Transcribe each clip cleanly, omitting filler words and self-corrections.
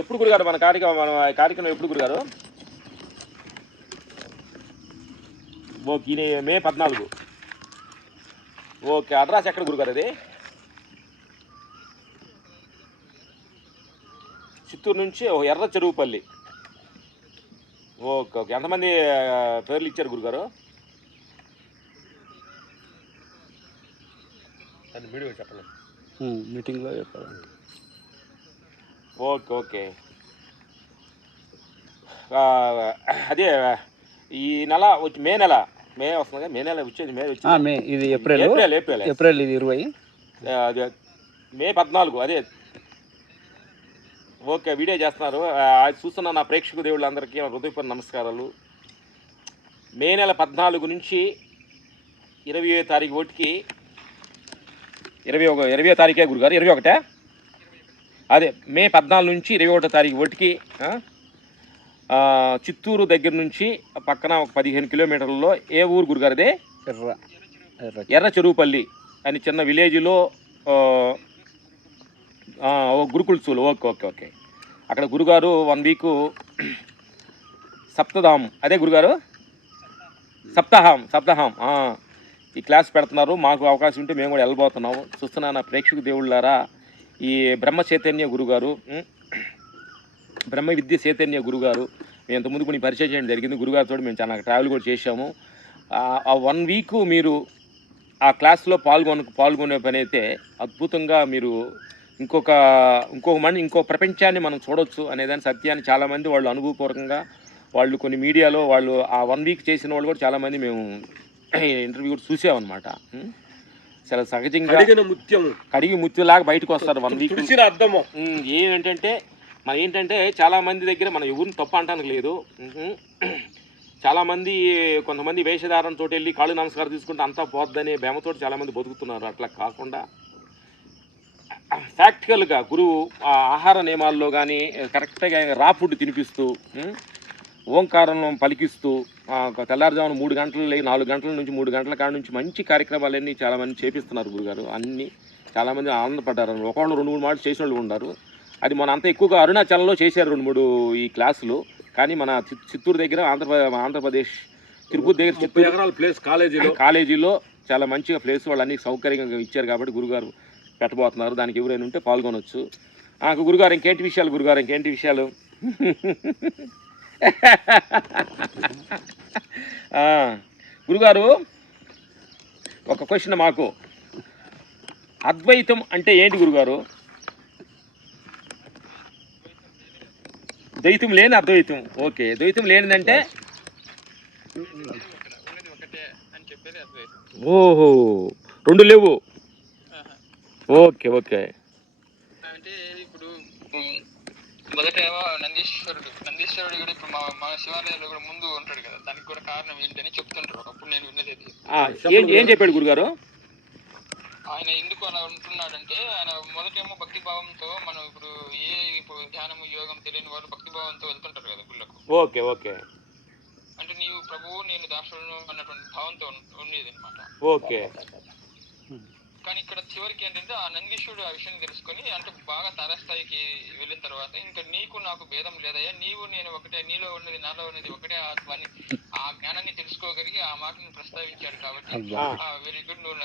ఎప్పుడు గురుగారు మన కార్యక్రమం ఎప్పుడు గురుగారు? ఓకే, ఇది మే 14. ఓకే, అడ్రస్ ఎక్కడ గురుగారు అది? చిత్తూరు నుంచి ఎర్ర చెరువుపల్లి. ఓకే ఓకే, ఎంతమంది పేర్లు ఇచ్చారు గురుగారు? మీడియా చెప్పండి, మీటింగ్లో చెప్పాలి. ఓకే ఓకే, అదే ఈ నెల వచ్చి మే వస్తుంది. మే నెల వచ్చేది మే ఇది ఏప్రిల్ ఇది 20. అదే మే 14 అదే. ఓకే, వీడియో చేస్తున్నారు. చూస్తున్న నా ప్రేక్షక దేవుళ్ళందరికీ హృదయపూర్వక నమస్కారాలు. మే నెల 14 నుంచి 20వ తారీఖు ఒకటికి 20వ తారీఖే గురుగారు? 21 అదే మే 14 నుంచి 21వ తారీఖు ఒకటికి చిత్తూరు దగ్గర నుంచి పక్కన ఒక 15 కిలోమీటర్లలో ఏ ఊరు గురుగారు అదే? ఎర్ర చెరువుపల్లి అని చిన్న విలేజ్లో గురుకుల స్కూల్. ఓకే ఓకే ఓకే, అక్కడ గురుగారు 1 వీక్ సప్తధాం అదే గురుగారు? సప్తాహం ఈ క్లాస్ పెడుతున్నారు. మాకు అవకాశం ఉంటే మేము కూడా వెళ్ళబోతున్నాము. చూస్తున్నా నా ప్రేక్షక దేవుళ్ళారా, ఈ బ్రహ్మ చైతన్య గురుగారు, బ్రహ్మ విద్య చైతన్య గురుగారు మేము ఇంతకుముందు కొన్ని పరిచయం చేయడం జరిగింది. గురుగారితో మేము చాలా ట్రావెల్ కూడా చేశాము. ఆ 1 వీక్ మీరు ఆ క్లాస్లో పాల్గొనే పని అయితే అద్భుతంగా మీరు ఇంకో ప్రపంచాన్ని మనం చూడొచ్చు అనేదాని సత్యాన్ని చాలామంది వాళ్ళు అనుభవపూర్వకంగా వాళ్ళు కొన్ని మీడియాలో వాళ్ళు ఆ 1 వీక్ చేసిన వాళ్ళు కూడా చాలామంది మేము ఇంటర్వ్యూ కూడా చూసామన్నమాట. చాలా సహజంగా కడిగి ముత్యంలాగా బయటకు వస్తారు 1 వీక్. అర్థము ఏంటంటే చాలామంది దగ్గర మనం ఎవరిని తప్పు అంటానికి లేదు. చాలామంది కొంతమంది వేషధారణతో వెళ్ళి కాళ్ళు నమస్కారం తీసుకుంటే అంతా పోద్దనే భ్రమతో చాలామంది బతుకుతున్నారు. అట్లా కాకుండా ప్రాక్టికల్గా గురువు ఆహార నియమాల్లో కానీ కరెక్ట్గా రా ఫుడ్ తినిపిస్తూ ఓంకారం పలికిస్తూ తెల్లారుజామున 3 గంటలు 4 గంటల నుంచి 3 గంటల కాడ నుంచి మంచి కార్యక్రమాలన్నీ చాలామంది చేపిస్తున్నారు గురుగారు. అన్నీ చాలామంది ఆనందపడ్డారు. ఒకళ్ళు 2-3 మాటలు చేసిన వాళ్ళు ఉన్నారు. అది మన అంత ఎక్కువగా అరుణాచలంలో చేశారు 2-3 ఈ క్లాసులు. కానీ మన చిత్తూరు దగ్గర ఆంధ్రప్రదేశ్ తిరుపతి దగ్గర 30 ఎకరాల ప్లేస్ కాలేజీలో చాలా మంచిగా ప్లేస్ వాళ్ళు అన్ని సౌకర్యంగా ఇచ్చారు కాబట్టి గురుగారు పెట్టబోతున్నారు. దానికి ఎవరైనా ఉంటే పాల్గొనవచ్చు. గురుగారు ఇంకేంటి విషయాలు? గురుగారు ఒక క్వశ్చన్ మాకు, అద్వైతం అంటే ఏంటి గురుగారు? ద్వైతం లేని అద్వైతం. ఓకే, ద్వైతం లేనిదంటే ఓహో 2 లేవు. ఓకే ఓకే, అంటే ఇప్పుడు మొదట నందీశ్వరుడు కూడా ఇప్పుడు మా శివాలయంలో కూడా ముందు ఉంటాడు కదా, దానికి కూడా కారణం ఏంటని చెప్తుంటారు. అప్పుడు నేను విన్నది ఏం చెప్పాడు గురుగారు? ఆయన ఎందుకు అలా ఉంటున్నాడంటే, ఆయన మొదటేమో భక్తి భావంతో మనం ఇప్పుడు ధ్యానము యోగం తెలియని వాళ్ళు భక్తి భావంతో వెళ్తుంటారు కదా గుళ్ళకు. ఓకే ఓకే, అంటే నీవు ప్రభువు నేను దాసుడును అన్నటువంటి భావంతో ఉండేది అనమాట. ఓకే, కానీ ఇక్కడ చివరికి ఏంటంటే ఆ నందీశ్వరుడు ఆ విషయం తెలుసుకొని అంటే బాగా తారాస్థాయికి వెళ్ళిన తర్వాత ఇంకా నీకు నాకు భేదం లేదయ్యా, నీవు నేను ఒకటే, నీలో ఉన్నది నాలో ఉన్నది ఒకటే ఆత్మని ఆ జ్ఞానాన్ని తెలుసుకోగలిగి ఆ మాటను ప్రస్తావించాడు. కాబట్టి వెరీ గుడ్, నువ్వు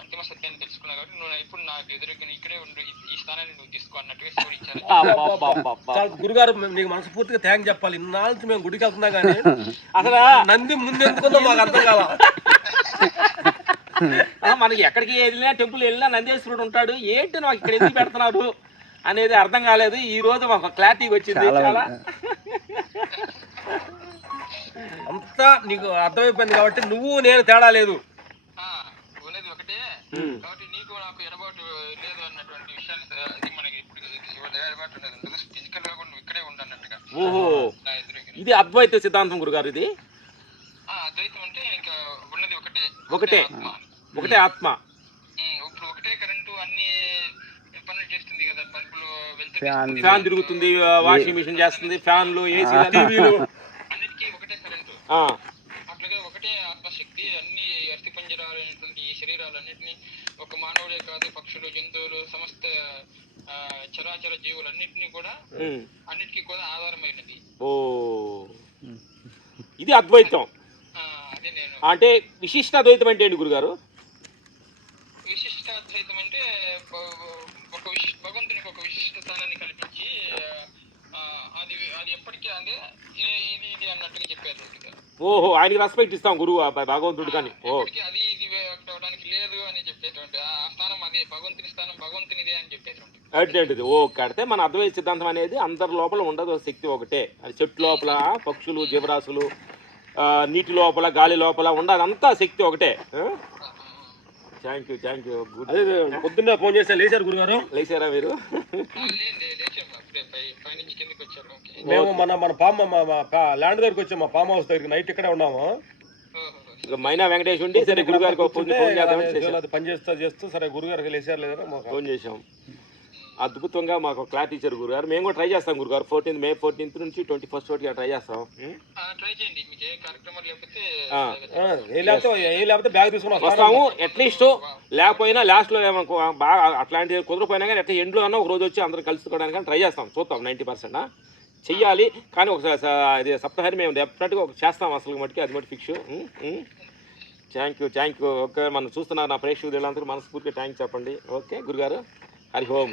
అంతిమ సత్యాన్ని తెలుసుకున్నావు కాబట్టి నువ్వు ఇప్పుడు నాకు ఎదురుగా ఇక్కడే ఉండు, ఈ స్థానాన్ని నువ్వు తీసుకో అన్నట్టుగా శివుడు ఇచ్చారు. గురుగారు మీకు మనస్ఫూర్తిగా థ్యాంక్ చెప్పాలి. ఇన్నాళ్ళు మేము గుడికి వెళ్తున్నా కానీ అసలు నంది ముందు ఎందుకుందో మాకు అర్థం కాల. మనకి ఎక్కడికి వెళ్ళినా టెంపుల్ వెళ్ళినా నందీశ్వరుడు ఉంటాడు, ఏంటి నాకు ఇక్కడ ఎందుకు పెడుతున్నాడు అనేది అర్థం కాలేదు. ఈ రోజు మాకు క్లారిటీ వచ్చింది. చాలా అంతా నీకు అర్థమైపోయింది కాబట్టి నువ్వు నేను తేడా లేదు, ఉన్నది ఒకటే. కాబట్టి నీకు నాకు ఎడబాటు లేదు అన్నటువంటి విషయాన్ని మనకి ఇప్పుడు ఎడబాటు ఉండదు, ఫిజికల్ గా కూడా నువ్వు ఇక్కడే ఉండన్నట్టుగా. ఓహో, ఇది అద్వైత సిద్ధాంతం గురుగారు. ఇది అద్వైతం అంటే ఇంకా ఉన్నది ఒకటే ఆత్మ. ఇప్పుడు ఒకటే కరెంటు అన్ని పనులు చేస్తుంది కదా, బల్బులు ఫ్యాన్ తిరుగుతుంది, వాషింగ్ మిషన్ చేస్తుంది, ఫ్యాన్లు, ఏసీలు, టీవీలు అన్నిటికీ ఒకటే కరెంటు. అట్లాగే ఒకటే ఆత్మశక్తి అన్ని అస్థి పంజరాలైనటువంటి ఈ శరీరాలన్నింటినీ ఒక మానవుడే కాదు పక్షులు జంతువులు సమస్త చరాచర జీవులన్నింటినీ కూడా అన్నిటికీ కూడా ఆధారమైనది. ఓ, ఇది అద్వైతం. అది నేను అంటే విశిష్ట అద్వైతం అంటే ఏంటి గురుగారు? విశిష్టాద్వైతం అంటే భగవంతునికి ఒక విశిష్ట స్థానాన్ని కల్పించి అది అది ఎప్పటికీ అంటే ఇది ఇది అన్నట్టుగా చెప్పారు. ఓహో, ఆయనకి రెస్పెక్ట్ ఇస్తాం గురువు భగవంతుడు కానీ. ఓ, అది ఇది అవడానికి లేదు అని చెప్పేటువంటి ఆ స్థానం అదే భగవంతుని స్థానం భగవంతునిదే అని చెప్పేటువంటి అటువంటిది. ఓకే, అంటే మన అద్వైత సిద్ధాంతం అనేది అందరి లోపల ఉండదు, శక్తి ఒకటే. అది చెట్టు లోపల పక్షులు జీవరాశులు, నీటి లోపల గాలి లోపల ఉండదంతా శక్తి ఒకటే. Thank you good. అదే పొద్దున్న ఫోన్ చేస్తే లేచారు గురుగారు? లేచారా మీరు? పైనుంచి కిందకి వచ్చారు. మేము మన ల్యాండ్ దగ్గరికి వచ్చాము, మా ఫామ్ హౌస్ దగ్గరికి. నైట్ ఇక్కడే ఉన్నాము. మైనా వెంకటేష్ ఉండి సరే గురుగారికి ఫోన్ పని చేస్తూ సరే గురుగారికి లేచారు లేదని ఫోన్ చేసాం. అద్భుతంగా మాకు క్లారిటీ ఇచ్చారు గురుగారు. మేము కూడా ట్రై చేస్తాం గురుగారు. May 14th నుంచి 21st వరకు ట్రై చేస్తాం. ట్రై చేయండి. మీకు ఏ కార్యక్రమాలు లేకపోతే బ్యాగ్ తీసుకుని వస్తాము. అట్లీస్ట్ లేకపోయినా లాస్ట్లో బాగా అట్లాంటివి కుదరపోయినా కానీ అట్లా ఎండ్లో అన్నా ఒక రోజు వచ్చి అందరం కలుసుకోవడానికి ట్రై చేస్తాం. చూద్దాం 90% చెయ్యాలి. కానీ ఒకసారి అది సప్తాహాన్ని మేము డెఫినెట్గా చేస్తాం. అసలు మటుకి అది మటు ఫిక్స్. Thank you. ఓకే, మనం చూస్తున్నారు నా ప్రేక్షకులందరూ మనస్ఫూర్తిగా థ్యాంక్స్ చెప్పండి. ఓకే గురుగారు. హరి ఓం.